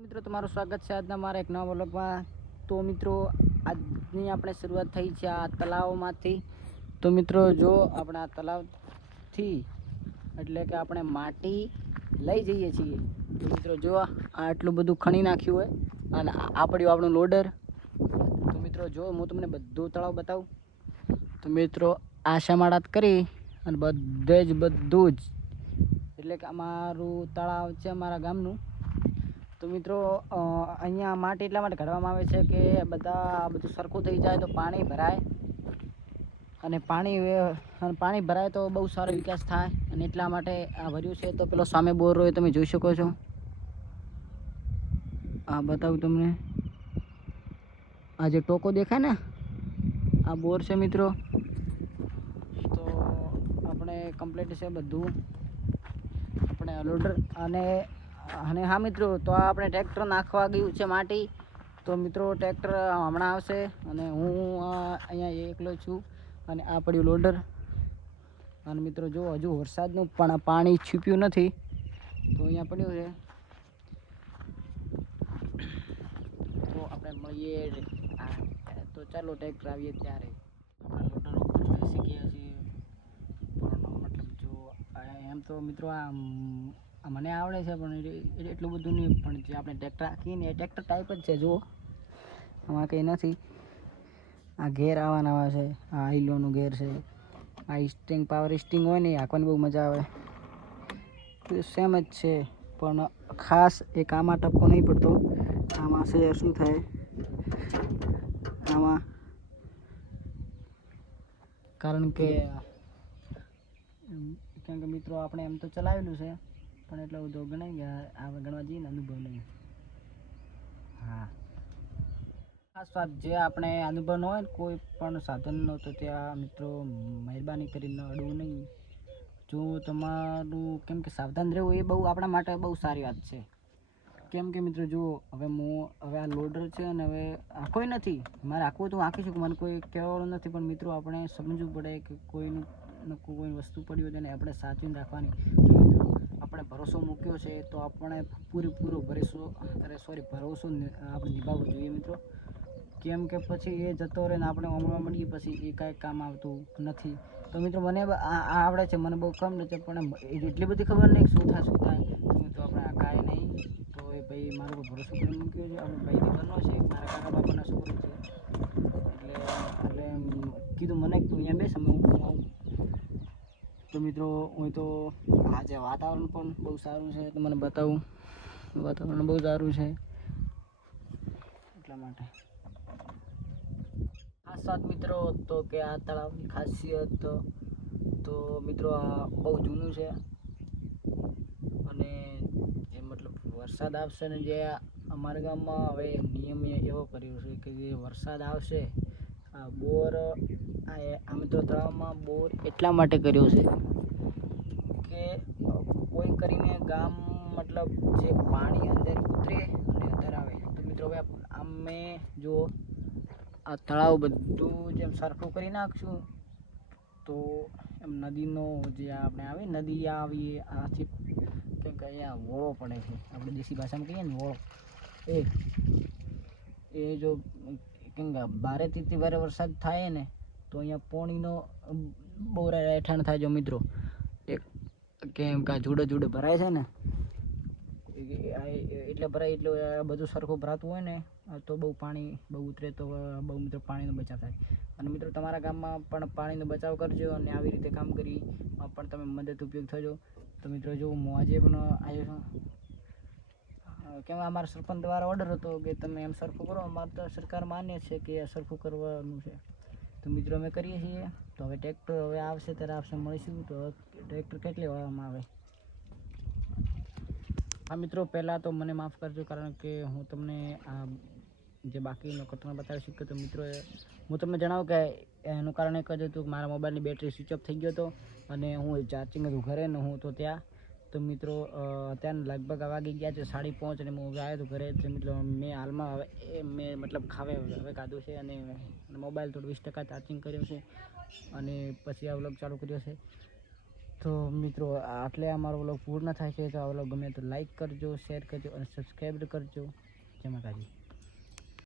મિત્રો તમારું સ્વાગત છે આજના મારા એક નવા વ્લોગમાં। તો મિત્રો આજની આપણે શરૂઆત થઈ છે આ તળાવમાંથી। તો મિત્રો જો આપણે આ તળાવથી એટલે કે આપણે માટી લઈ જઈએ છીએ। તો મિત્રો જો આટલું બધું ખણી નાખ્યું હોય અને આ પડ્યું આપણું લોડર। તો મિત્રો જો હું તમને બધું તળાવ બતાવું। તો મિત્રો આ શમાડાત કરી અને બધું જ એટલે કે અમારું તળાવ છે અમારા ગામનું। તો મિત્રો અહીંયા માટી એટલા માટે કાઢવામાં આવે છે કે બધું સરખું થઈ જાય તો પાણી ભરાય અને પાણી ભરાય તો બહુ સારો વિકાસ થાય અને એટલા માટે આ ભર્યું છે। તો પેલો સામે બોર હોય તમે જોઈ શકો છો। આ બતાવું તમને, આ જે ટોકો દેખાય ને આ બોર છે મિત્રો। તો આપણે કમ્પ્લીટ છે બધું આપણે લોડર અને હા મિત્રો, તો આપણે ટ્રેક્ટર નાખવા ગયું છે માટી। તો મિત્રો ટ્રેક્ટર હમણાં આવશે અને હું અહીંયા એકલો છું અને આ પડ્યું લોડર। અને મિત્રો જો હજુ વરસાદનું પણ પાણી છૂપ્યું નથી તો અહીંયા પડ્યું છે। તો આપણે મળીએ તો ચાલો ટ્રેક્ટર આવીએ ત્યારે આપણે લોડર ઉપર બેસી ગયા છીએ। પણ મતલબ જો એમ તો મિત્રો આ મને આવડે છે પણ એટલું બધું નહીં, પણ જે આપણે ટ્રેક્ટર રાખીએ ને એ ટ્રેક્ટર ટાઈપ જ છે। જુઓ આમાં કંઈ નથી, આ ગેર આવા છે, આ આઈલોનું ગેર છે, આ સ્ટિંગ પાવર સ્ટિંગ હોય ને હાંકવાની બહુ મજા આવે, સેમ જ છે। પણ ખાસ એક આમાં ટપકો નહીં પડતો, આમાં છે શું થાય આમાં, કારણ કે મિત્રો આપણે એમ તો ચલાવેલું છે પણ એટલો બધો ગણાય ગયા આ ગણવા જઈએ ને અનુભવ નહીં। હા, ખાસ વાત જે આપણે અનુભવ ન હોય ને કોઈ પણ સાધનનો, તો ત્યાં મિત્રો મહેરબાની કરીને અડવું નહીં। જો તમારું કેમ કે સાવધાન રહેવું એ બહુ આપણા માટે બહુ સારી વાત છે। કેમ કે મિત્રો જુઓ હવે આ લોડર છે અને હવે કોઈ નથી મારે આખું તો આંકી શકું, મને કોઈ કહેવાનું નથી, પણ મિત્રો આપણે સમજવું પડે કે કોઈ વસ્તુ પડી હોય તેને આપણે સાચવીને રાખવાની। જો મિત્રો આપણે ભરોસો મૂક્યો છે તો આપણે પૂરેપૂરો ભરોસો આપણે નિભાવવો જોઈએ મિત્રો। કેમ કે પછી એ જતો રહે ને આપણે હમણાં મળીએ પછી એ કાંઈ કામ આવતું નથી। તો મિત્રો મને આવડે છે, મને બહુ કમ નથી પણ એટલી બધી ખબર નહીં શું થાય તો આપણે આ કાંઈ નહીં। તો એ ભાઈ મારો ભરોસો કરી મૂક્યો છે, આપણે ભાઈ ઘરનો છે, મારા કાકા બાપાના છોકરો છે, એટલે કીધું મને તું અહીંયા બેસ હું આવું। તો મિત્રો હું તો આજે વાતાવરણ પણ બહુ સારું છે, તો મને બતાવું વાતાવરણ બહુ સારું છે એટલા માટે। ખાસ વાત મિત્રો તો કે આ તળાવની ખાસિયત તો મિત્રો આ બહુ જૂનું છે અને જે મતલબ વરસાદ આવશે ને જે અમારા ગામમાં હવે નિયમ એવો કર્યો છે કે જે વરસાદ આવશે આ બોર આ મિત્રો તળાવમાં બોર એટલા માટે કર્યો છે કે કોઈ કરીને ગામ મતલબ જે પાણી અંદર ઉતરે અને અંદર આવે। તો મિત્રો હવે અમે જો આ તળાવ બધું જેમ સરખું કરી નાખશું તો એમ નદીનો જે આપણે આવે નદી આવીએ આથી કેમ કે અહીંયા વોળો પડે છે, આપણે દેશી ભાષામાં કહીએ ને વોળો, એ જો કેમ કે ભારેથી ભારે વરસાદ થાય ને તો અહીંયા પાણીનો બહુ રહેઠાણ થાય। જો મિત્રો કેમ કે જોડે ભરાય છે ને એટલે ભરાય એટલે બધું સરખું ભરાતું હોય ને તો બહુ પાણી બહુ ઉતરે તો બહુ મિત્રો પાણીનો બચાવ થાય। અને મિત્રો તમારા ગામમાં પણ પાણીનો બચાવ કરજો અને આવી રીતે કામ કરી પણ તમે મદદ ઉપયોગ થજો। તો મિત્રો જો હું આજે પણ આવ્યો છું કેમ અમારા સરપંચ દ્વારા ઓર્ડર હતો કે તમે એમ સરખું કરો, અમારે તો સરકાર માન્ય છે કે સરખું કરવાનું છે, તો મિત્રો અમે કરીએ છીએ। તો હવે ટ્રેક્ટર હવે આવશે ત્યારે આવશે મળીશું, તો ટ્રેક્ટર કેટલી વારમાં આવે। હા મિત્રો પહેલાં તો મને માફ કરજો કારણ કે હું તમને જે બાકીનો તમને બતાવી શક્યો। તો મિત્રો હું તમને જણાવું કે એનું કારણ એક જ હતું કે મારા મોબાઈલની બેટરી સ્વિચ ઓફ થઈ ગયો હતો અને હું ચાર્જિંગ હતું ઘરે ને હું તો ત્યાં। તો મિત્રો ત્યાં લગભગ વાગી ગયા છે 5:30 અને હું આવ્યો હતો ઘરે। તો મિત્રો મેં હાલમાં હવે મેં મતલબ હવે ખાધું છે અને મોબાઈલ થોડું 20% ચાર્જિંગ કર્યું છે અને પછી આ વ્લોગ ચાલુ કર્યો છે। તો મિત્રો આટલે અમારો વ્લોગ પૂર્ણ થાય છે. તો આ વ્લોગ ગમે તો લાઈક કરજો, શેર કરજો અને સબસ્ક્રાઈબ કરજો. જય માતાજી.